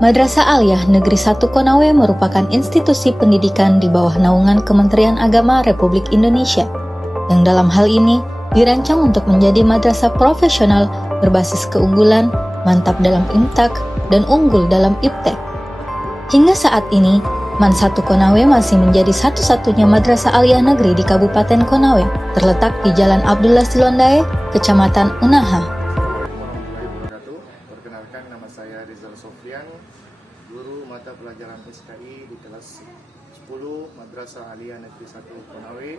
Madrasah Aliyah Negeri 1 Konawe merupakan institusi pendidikan di bawah naungan Kementerian Agama Republik Indonesia, yang dalam hal ini dirancang untuk menjadi madrasah profesional berbasis keunggulan, mantap dalam imtak, dan unggul dalam iptek. Hingga saat ini, MAN 1 Konawe masih menjadi satu-satunya madrasah aliyah negeri di Kabupaten Konawe, terletak di Jalan Abdullah Silondae, Kecamatan Unaha. Perkenalkan, nama saya Rizal Sofyan, guru mata pelajaran SKI di kelas 10 Madrasah Aliyah Negeri 1 Konawe,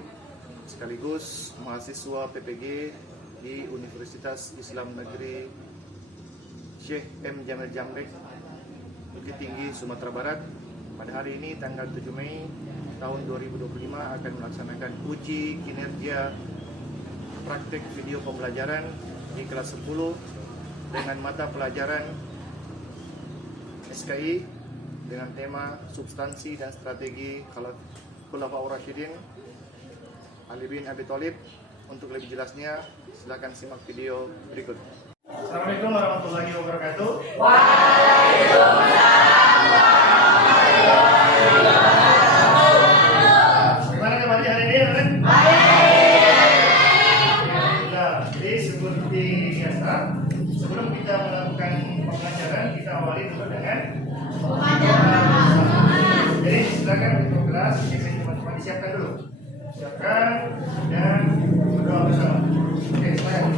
sekaligus mahasiswa PPG di Universitas Islam Negeri Syekh M. Jamil Jamrek, Bukit Tinggi, Sumatera Barat. Pada hari ini tanggal 7 Mei tahun 2025 akan melaksanakan uji kinerja praktek video pembelajaran di kelas 10 dengan mata pelajaran SKI dengan tema substansi dan strategi Khulafaur Rasyidin Ali bin Abi Thalib. Untuk lebih jelasnya silakan simak video berikut. Assalamualaikum warahmatullahi wabarakatuh. Bagaimana kembali hari ini, teman-teman? Jadi seperti biasa, sebelum kita melakukan pembelajaran, kita awali dulu dengan jadi silakan untuk kelas, teman-teman disiapkan dulu. Siapkan dan berdoa bersama. Oke, silakan.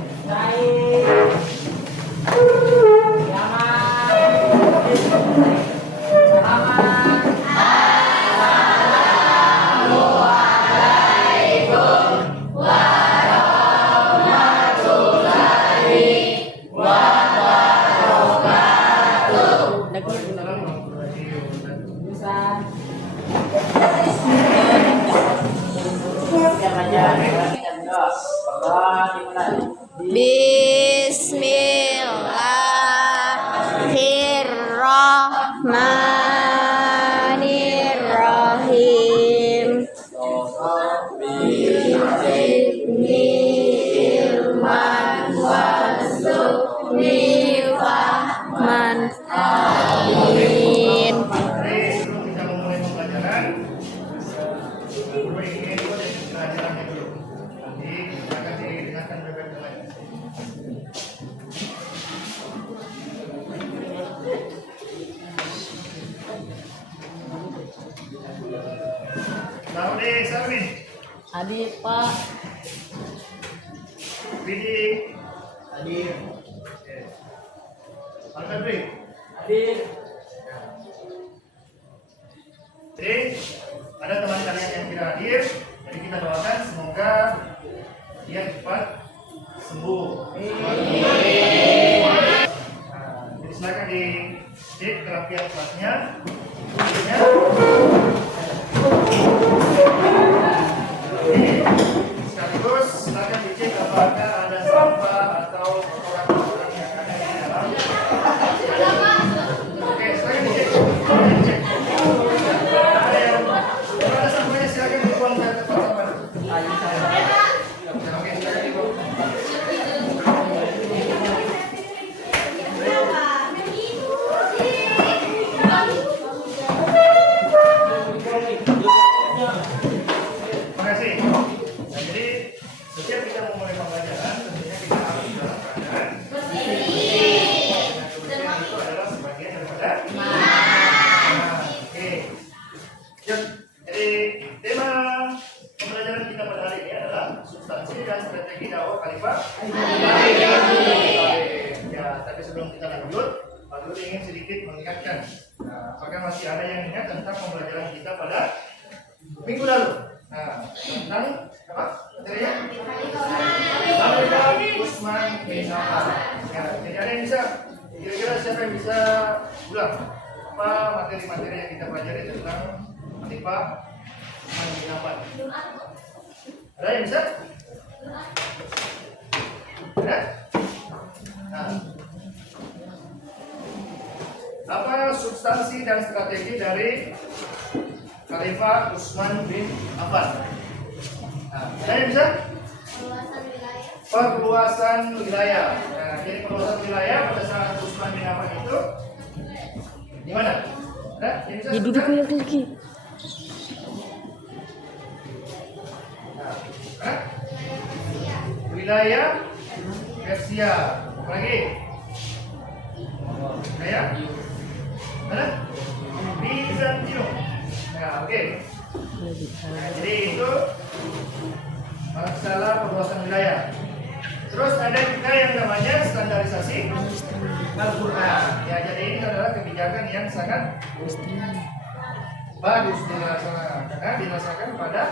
Bismillahirrahmanirrahim. Ilman warzuqni fahman. Amin. Sebelum kita memulai pembelajaran, guru ingin pelajarannya dulu. Nanti akan didengarkan beberapa lagi. Laude Sarmin, Hadir, Pak. Bidi, Hadir. Al-Fadri. Hadir. Jadi ada teman kalian yang tidak hadir, jadi kita doakan semoga dia cepat sembuh. Jadi silakan dicek kerapian kelasnya. Sekaligus silakan dicek apakah ada sampah atau kotoran-kotoran yang ada di dalam. Oke, silakan dicek. Ada yang ada sampahnya, silakan dibuang ke tempat sampah. Oke, silakan dibuang. Terima kasih. Nah, jadi setiap kita memulai pembelajaran, tentunya kita harus dalam keadaan kebersihan itu adalah sebagian daripada oke. Jadi tema pembelajaran kita pada hari ini adalah substansi dan strategi dakwah Khalifah. Ya, tapi sebelum kita lanjut, Pak Guru ingin sedikit mengingatkan. Nah, apakah masih ada yang ingat tentang pembelajaran kita pada minggu lalu? Nah, tentang apa materinya? Khalifah Utsman bin Affan. Ya, jadi ada yang bisa, kira-kira siapa yang bisa ulang apa materi-materi yang kita pelajari tentang Khalifah Utsman bin Affan? Ada yang bisa? Ada? Nah, apa substansi dan strategi dari Khalifah Utsman bin Affan? Nah, ada yang bisa? Perluasan wilayah. Nah, jadi perluasan wilayah pada saat Utsman bin Affan itu Di mana? Ada? Yang bisa Ya duduk sebutkan? lagi. Nah, ada? Wilayah Persia. Apa lagi? Wilayah? Mana? Bizantium. Nah, oke. Nah, jadi itu masalah perluasan wilayah. Terus ada juga yang namanya standarisasi Al-Quran. Ya, jadi ini adalah kebijakan yang sangat bagus dirasakan pada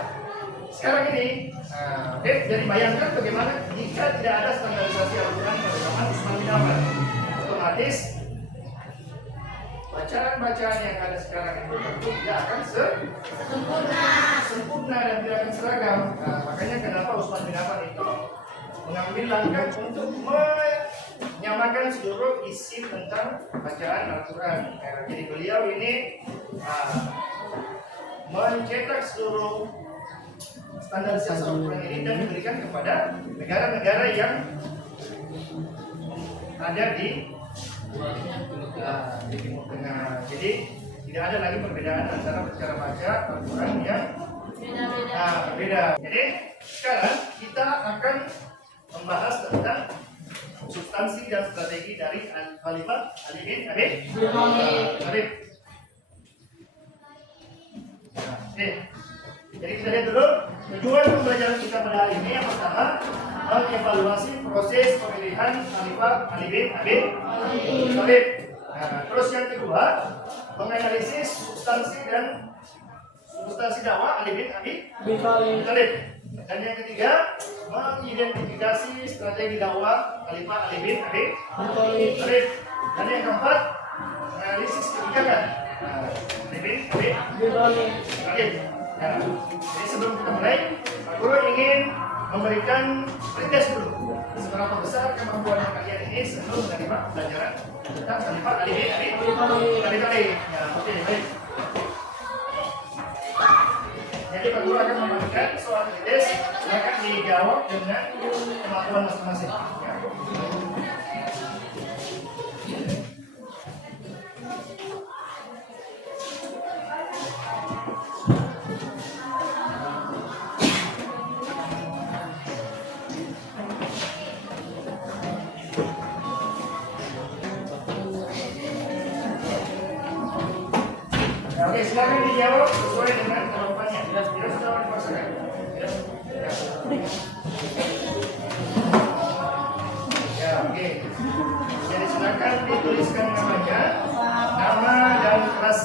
sekarang ini. Nah, oke, jadi bayangkan bagaimana jika tidak ada standarisasi Al-Quran pada zaman Utsman bin Affan. Otomatis bacaan-bacaan yang ada sekarang itu tentu tidak akan sempurna dan tidak akan seragam. Nah, makanya kenapa Utsman bin Affan itu mengambil langkah untuk menyamakan seluruh isi tentang bacaan Al-Quran. Nah, jadi beliau ini mencetak seluruh standarisasi Al-Quran ini dan diberikan kepada negara-negara yang ada di Timur Tengah. Jadi tidak ada lagi perbedaan antara cara baca Al-Quran yang berbeda. Jadi sekarang kita akan membahas tentang substansi dan strategi dari Khalifah Ali bin Abi Thalib. Oke. Jadi kita lihat dulu tujuan pembelajaran kita pada hari ini. Yang pertama, mengevaluasi proses pemilihan Khalifah Ali bin Abi Thalib. Terus yang kedua, menganalisis substansi dakwah Ali bin Abi Thalib. Dan yang ketiga, mengidentifikasi strategi dakwah Khalifah Ali bin Abi Thalib. Dan yang keempat, analisis kebijakan Ali bin Abi Thalib. Nah, jadi sebelum kita mulai, Pak Guru ingin memberikan ringkas dulu seberapa besar kemampuan kalian ini sebelum menerima pelajaran tentang Khalifah Ali bin Abi Thalib. Ya, oke, baik. Jadi Pak Guru akan memberikan soal kritis, akan dijawab dengan kemampuan masing-masing. Ya. Oke, silakan dijawab sesuai dengan jawabannya. Tidak sudah dipaksakan. Ya, oke. Jadi silakan dituliskan namanya, nama dan kelas.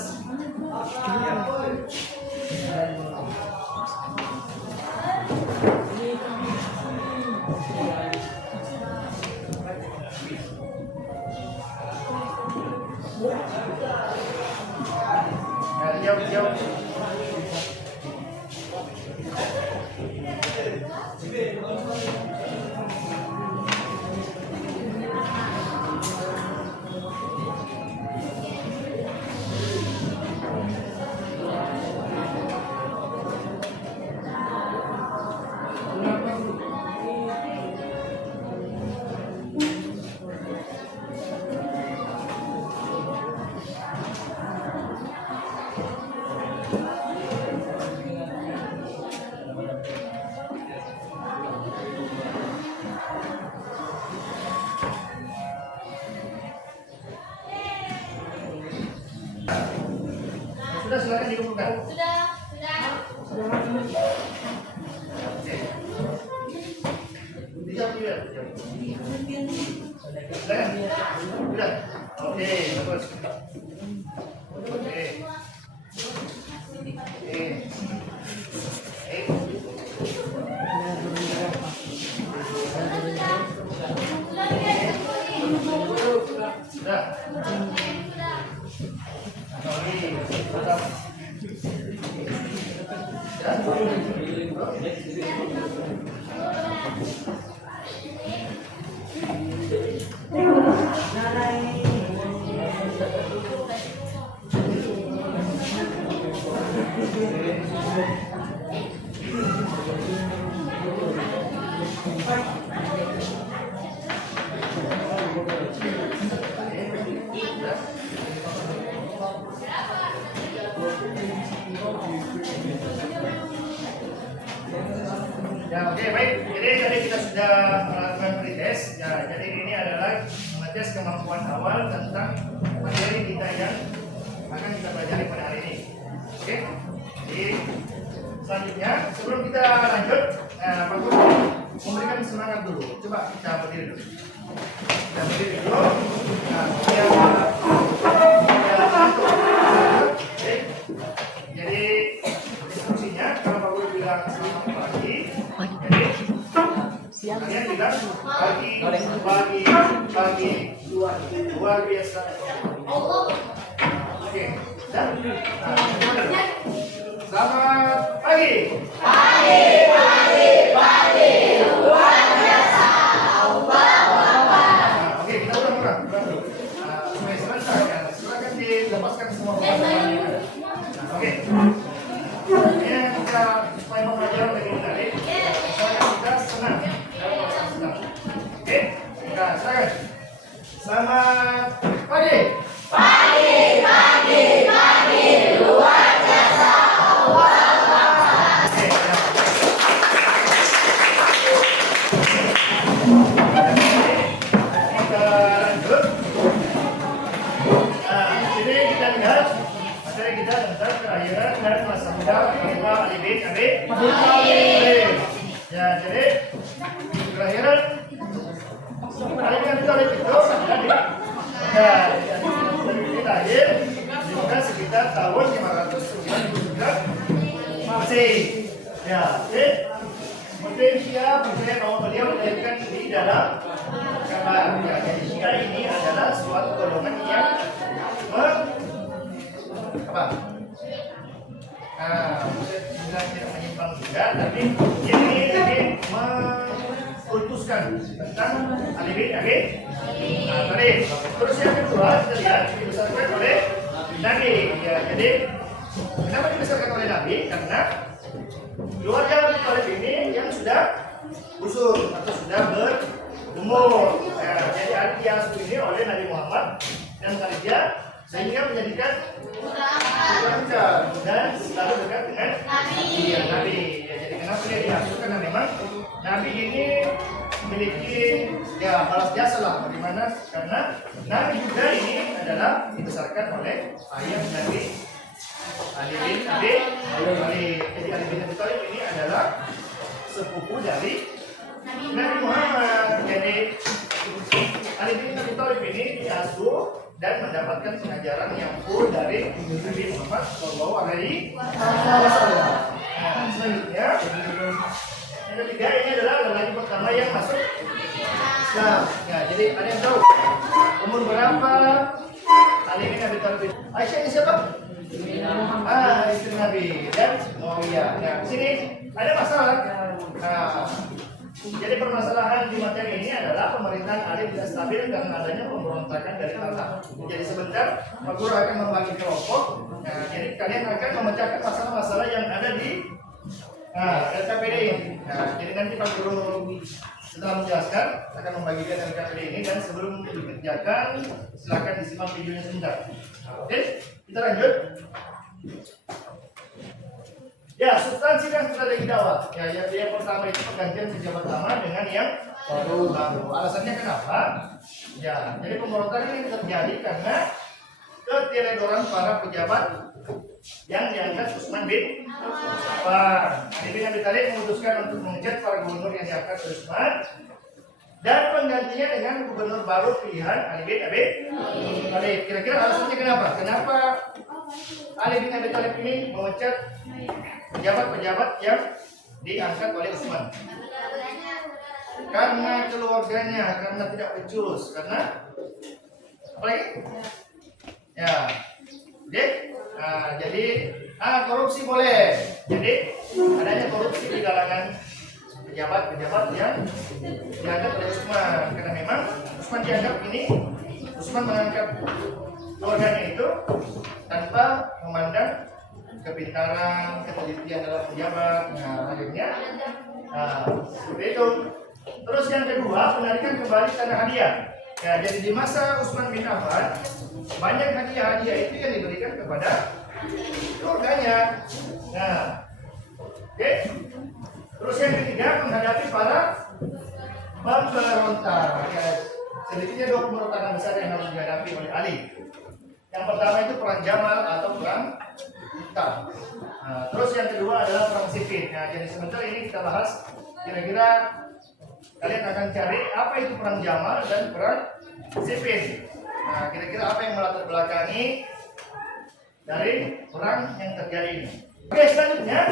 Jauh. Sudah, silakan dikumpulkan. Sudah. Dijawab juga. Sudah. Oke, bagus. Oke. Sudah. sudah melakukan pretest, ya, jadi ini adalah mengetes kemampuan awal tentang materi kita yang akan kita pelajari pada hari ini. Oke, jadi selanjutnya sebelum kita lanjut, Pak Guru memberikan semangat dulu. Coba kita berdiri dulu. Kita berdiri dulu. Nah, Oke. Jadi instruksinya kalau Pak Guru bilang selamat pagi, jadi kalian bilang pagi, luar biasa. Oke, dan selamat pagi. Oke, kita ulang dulu. Supaya selesai ya. Silakan dilepaskan semua barang-barang yang ada. Oke. Ini kita supaya pembelajaran lebih menarik. Supaya kita senang dalam proses senang. Oke, kita silakan. Selamat pagi. Luar biasa. Oke, ya. Kita lanjut. Nah, sini kita lihat materi kita tentang kelahiran dan masa muda Bapak Alibin Abe. Ya, jadi kelahiran Alibin Abe Talib itu tadi. Ya, jadi lahir juga sekitar tahun 599 Masehi. Ya, jadi mungkin dia percaya bahwa beliau dilahirkan di dalam kamar. Ya, jadi Syiah ini adalah suatu golongan yang tidak menyimpang juga, tapi ini lebih mengkultuskan tentang Alibin Abi Talib. Terus yang kedua kita lihat dibesarkan oleh Nabi. Ya, jadi kenapa dibesarkan oleh Nabi? Karena keluarga Abi Talib ini yang sudah usul atau sudah berumur. Ya, jadi adik diasuh ini oleh Nabi Muhammad dan Khadijah sehingga menjadikan keluarga dan selalu dekat dengan Nabi. Ya, jadi kenapa dia diasuh? Karena memang Nabi ini memiliki ya balas jasa lah. Bagaimana? Karena Nabi juga ini adalah dibesarkan oleh ayah Nabi Ali bin Abi Thalib. Jadi Ali bin Abi Thalib ini adalah sepupu dari Nabi Muhammad. Jadi Ali bin Abi Thalib ini diasuh dan mendapatkan pengajaran yang full dari Nabi Muhammad Shallallahu Alaihi Wasallam. Nah, selanjutnya yang ketiga ini adalah lelaki pertama yang masuk Islam. Ya, jadi ada yang tahu umur berapa Ali bin Abi Thalib? Aisyah ini siapa? Istri Nabi dan Muawiyah. Nah, di sini ada masalah. Nah, jadi permasalahan di materi ini adalah pemerintahan Ali tidak stabil karena adanya pemberontakan dari Tatar. Jadi sebentar Pak Guru akan membagi kelompok. Nah, jadi kalian akan memecahkan masalah-masalah yang ada di LKPD ini. Nah, jadi nanti Pak Guru setelah menjelaskan akan membagikan LKPD ini dan sebelum dikerjakan silakan disimak videonya sebentar. Oke, kita lanjut. Ya, substansi dan strategi dakwah. Ya, yang pertama itu pergantian pejabat lama dengan yang baru. Alasannya kenapa? Ya, jadi pemberontakan ini terjadi karena keteledoran para pejabat yang diangkat Utsman bin Affan. Ali bin Abi Thalib memutuskan untuk mengecat para gubernur yang diangkat Utsman dan penggantinya dengan gubernur baru pilihan Ali bin Abi Thalib. Kira-kira alasannya kenapa? Kenapa Ali bin Abi Thalib ini memecat pejabat-pejabat yang diangkat oleh Utsman? Karena keluarganya, karena tidak becus, karena apa lagi? Ya, jadi korupsi boleh. Jadi adanya korupsi di kalangan pejabat-pejabat yang diangkat oleh Utsman. Karena memang Utsman dianggap ini, Utsman mengangkat keluarganya itu tanpa memandang kepintaran, ketelitian dalam pejabat. Nah, akhirnya seperti itu. Terus yang kedua, penarikan kembali tanah hadiah. Ya, jadi di masa Utsman bin Affan banyak hadiah-hadiah itu yang diberikan kepada keluarganya. Nah, oke. Terus yang ketiga, menghadapi para memberontak. Ya, sedikitnya 2 pemberontakan besar yang harus dihadapi oleh Ali. Yang pertama itu perang Jamal atau perang hitam. Nah, terus yang kedua adalah perang Siffin. Nah, jadi sebentar ini kita bahas kira-kira kalian akan cari apa itu perang Jamal dan perang Siffin. Nah, kira-kira apa yang melatar belakangi dari perang yang terjadi ini. Oke, selanjutnya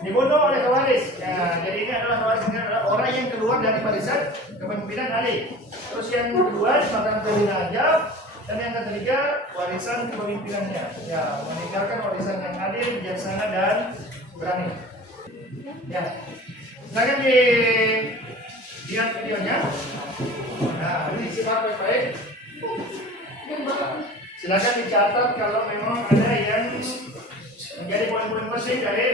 dibunuh oleh Khawarij. Nah, jadi ini adalah Khawarij ini adalah orang yang keluar dari barisan kepemimpinan Ali. Terus yang kedua dimakan oleh Najaf, dan yang ketiga warisan kepemimpinannya. Ya, meninggalkan warisan yang adil, bijaksana dan berani. Ya, silakan lihat videonya. Nah, ini simak baik-baik. Silakan dicatat kalau memang ada yang menjadi poin-poin penting dari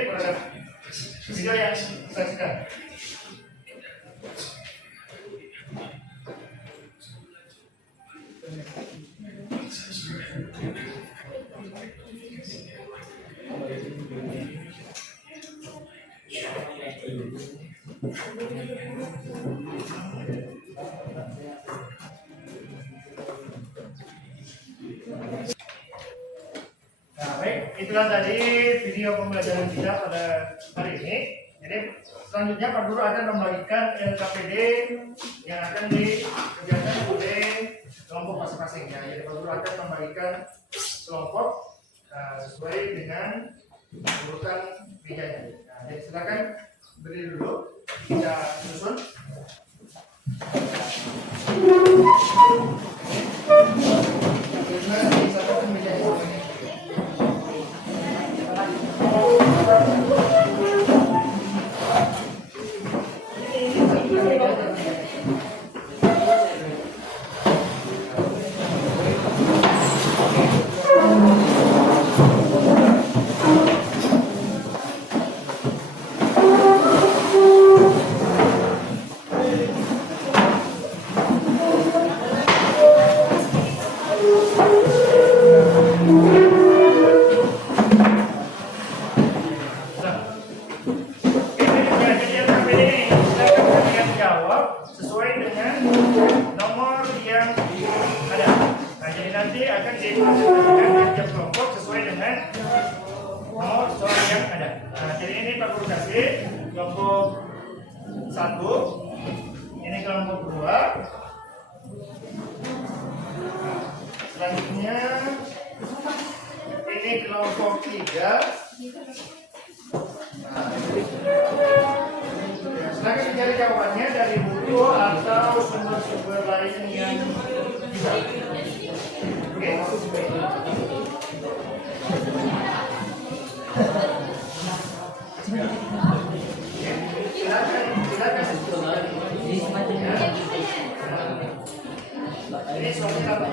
video yang saksikan. Nah, baik, itulah tadi video pembelajaran kita pada hari ini. Jadi selanjutnya Pak Guru akan membagikan LKPD yang akan dikerjakan oleh kelompok masing-masing. Ya, jadi Pak Guru akan membagikan kelompok sesuai dengan urutan mejanya. Nah, jadi silakan berdiri dulu, kita susun. Sesuai dengan nomor yang ada. Nah, jadi nanti akan dipresentasikan di tiap kelompok sesuai dengan nomor soal yang ada. Nah, jadi ini Pak Guru kasih kelompok 1, ini kelompok 2. Selanjutnya ini kelompok 3. Nah, silakan dicari jawabannya dari buku atau sumber-sumber lain yang bisa. Oke. Silakan. Ini soalnya apa?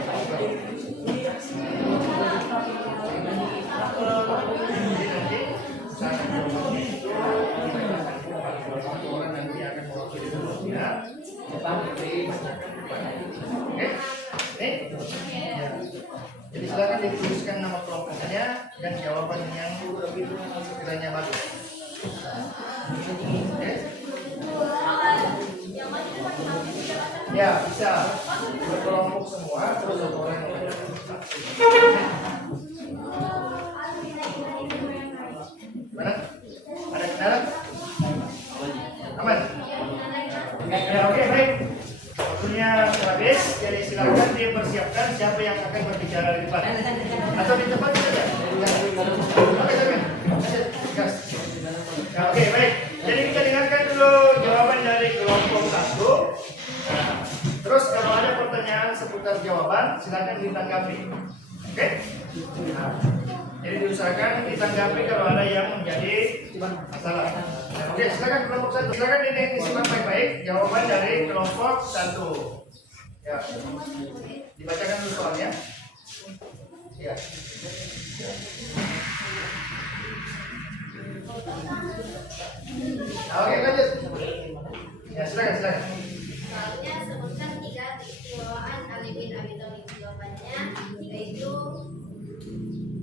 Jadi silakan dituliskan nama kelompoknya dan jawaban yang sekiranya bagus. Ya, bisa berkelompok semua terus satu orang yang mana? Ada kendala? Aman? Ya, oke, baik. Waktunya habis, jadi silakan dipersiapkan siapa yang akan berbicara di depan atau di tempat saja. Oke, baik. Jadi kita dengarkan dulu jawaban dari kelompok 1. Terus kalau ada pertanyaan seputar jawaban, silakan ditanggapi. Oke? Nah, jadi diusahakan ditanggapi kalau ada yang menjadi masalah. Nah, oke, silakan kelompok 1. Silakan ini disimak baik-baik jawaban dari kelompok 1. Ya. Dibacakan dulu soalnya. Ya. Nah, oke, lanjut. Ya, silakan. Soalnya sebutkan 3 keistimewaan Ali bin Abi Thalib. Jawabannya yaitu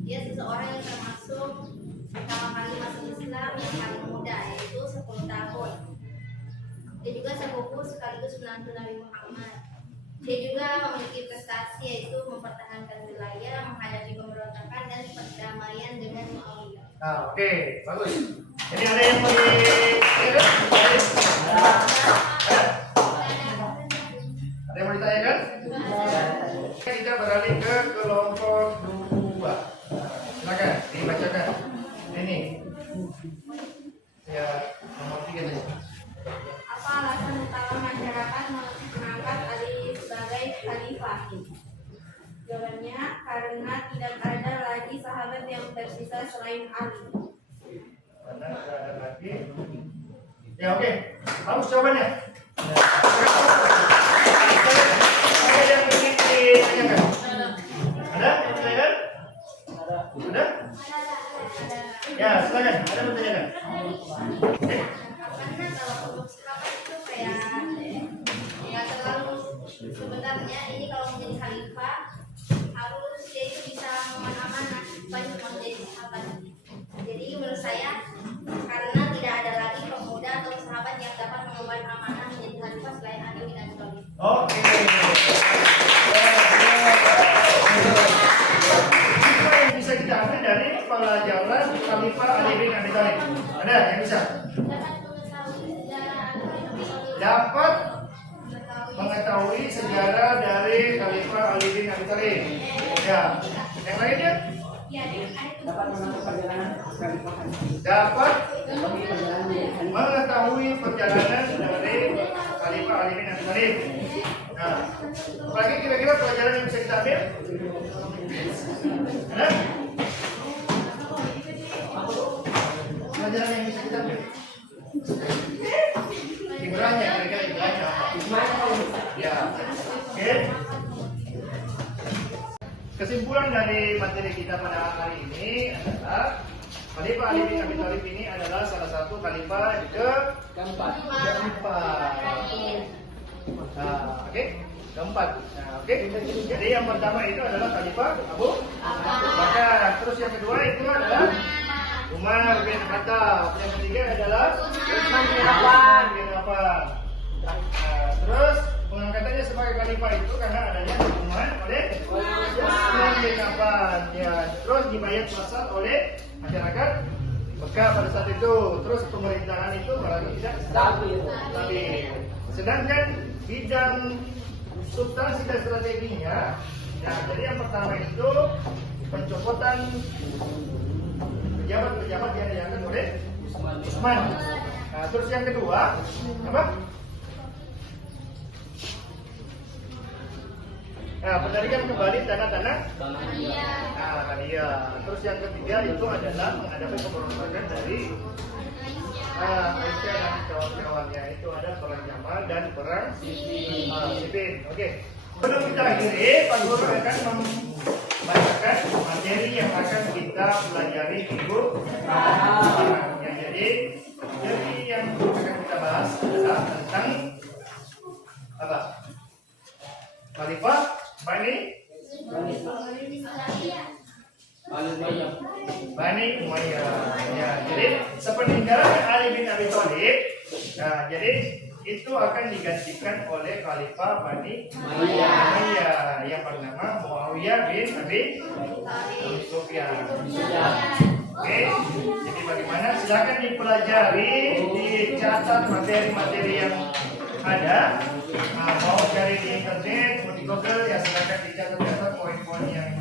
dia seseorang yang termasuk pertama kali masuk Islam yang paling muda, yaitu 10 tahun. Dia juga sepupu sekaligus menantu Nabi Muhammad. Dia juga memiliki prestasi yaitu mempertahankan wilayah, menghadapi pemberontakan dan perdamaian dengan Muawiyah. Nah, oke, bagus. Jadi ada yang mau ditanyakan? Ada yang mau ditanyakan? Kita beralih ke kelompok 2. Silakan dibacakan. Ini. Ya, nomor 3 tadi. Apa alasan utama masyarakat mengangkat Ali sebagai khalifah? Jawabannya, karena tidak ada lagi sahabat yang tersisa selain Ali. Karena tidak ada lagi. Ya, oke. Bagus jawabannya. Ada yang ingin ditanyakan? Ada yang ditanyakan? Ada? Ya, silakan. Ada yang ditanyakan? Karena kalau untuk sahabat itu kayak ya terlalu sebenarnya ini kalau menjadi khalifah harus dia itu bisa mengamanah bukan cuma menjadi sahabat. Jadi menurut saya karena tidak ada lagi pemuda atau sahabat yang dapat mengemban amanah menjadi khalifah selain Ali bin Abi Thalib. Oke. Apa yang bisa kita ambil dari pelajaran Khalifah Ali bin Abi Thalib? Ada yang bisa? Dapat mengetahui sejarah dari Khalifah Ali bin Abi Thalib. Ya. Yang lainnya? Dapat mengetahui perjalanan dari Khalifah Ali bin Abi Thalib. Nah, apalagi kira-kira pelajaran yang bisa kita ambil? Ada? Pelajaran yang bisa kita ambil? Ibrahnya, kira-kira Ibrahnya apa? Ya. Oke. Kesimpulan dari materi kita pada hari ini adalah Khalifah Ali bin Abi Thalib ini adalah salah satu khalifah keempat. Nah, oke. Keempat. Nah, oke. Jadi yang pertama itu adalah Khalifah Abu Bakar. Terus yang kedua itu adalah Umar bin Khattab. Yang ketiga adalah Utsman bin Affan. Nah, terus pengangkatannya sebagai khalifah itu karena adanya dukungan oleh Utsman bin Affan. Ya, terus dibayar pasar oleh masyarakat Mekah pada saat itu. Terus pemerintahan itu malah tidak stabil. Sedangkan bidang substansi dan strateginya, nah jadi yang pertama itu pencopotan pejabat-pejabat yang diangkat oleh Utsman. Nah, terus yang kedua apa? Nah, penarikan kembali tanah-tanah. Nah, iya. Terus yang ketiga itu adalah menghadapi pemberontakan dari Aisyah dan kawan-kawannya. Itu ada perang Jamal dan perang Siffin. Oke. Sebelum kita akhiri, Pak Guru akan membacakan materi yang akan kita pelajari minggu. Ya, jadi yang akan kita bahas adalah tentang apa? Khalifah Bani Umayyah. Ya, jadi sepeninggalan Ali bin Abi Thalib, nah, jadi itu akan digantikan oleh Khalifah Bani Umayyah yang bernama Muawiyah bin Abi Sufyan. Oke, jadi bagaimana? Silakan dipelajari, dicatat materi-materi yang ada. Nah, mau cari di internet, mau di Google, ya silakan dicatat-catat poin-poin yang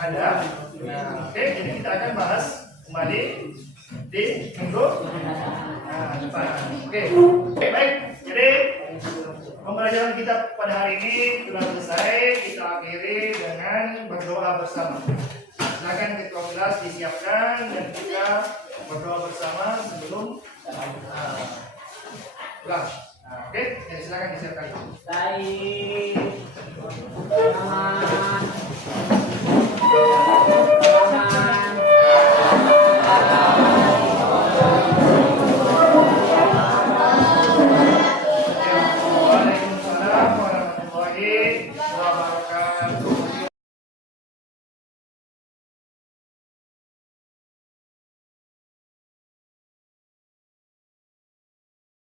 ada. Nah, oke, jadi kita akan bahas kembali di minggu depan. Oke, baik. Jadi pembelajaran kita pada hari ini sudah selesai. Kita akhiri dengan berdoa bersama. Silakan ketua kelas disiapkan dan kita berdoa bersama sebelum kelas. Oke, jadi silakan disiapkan. Baik.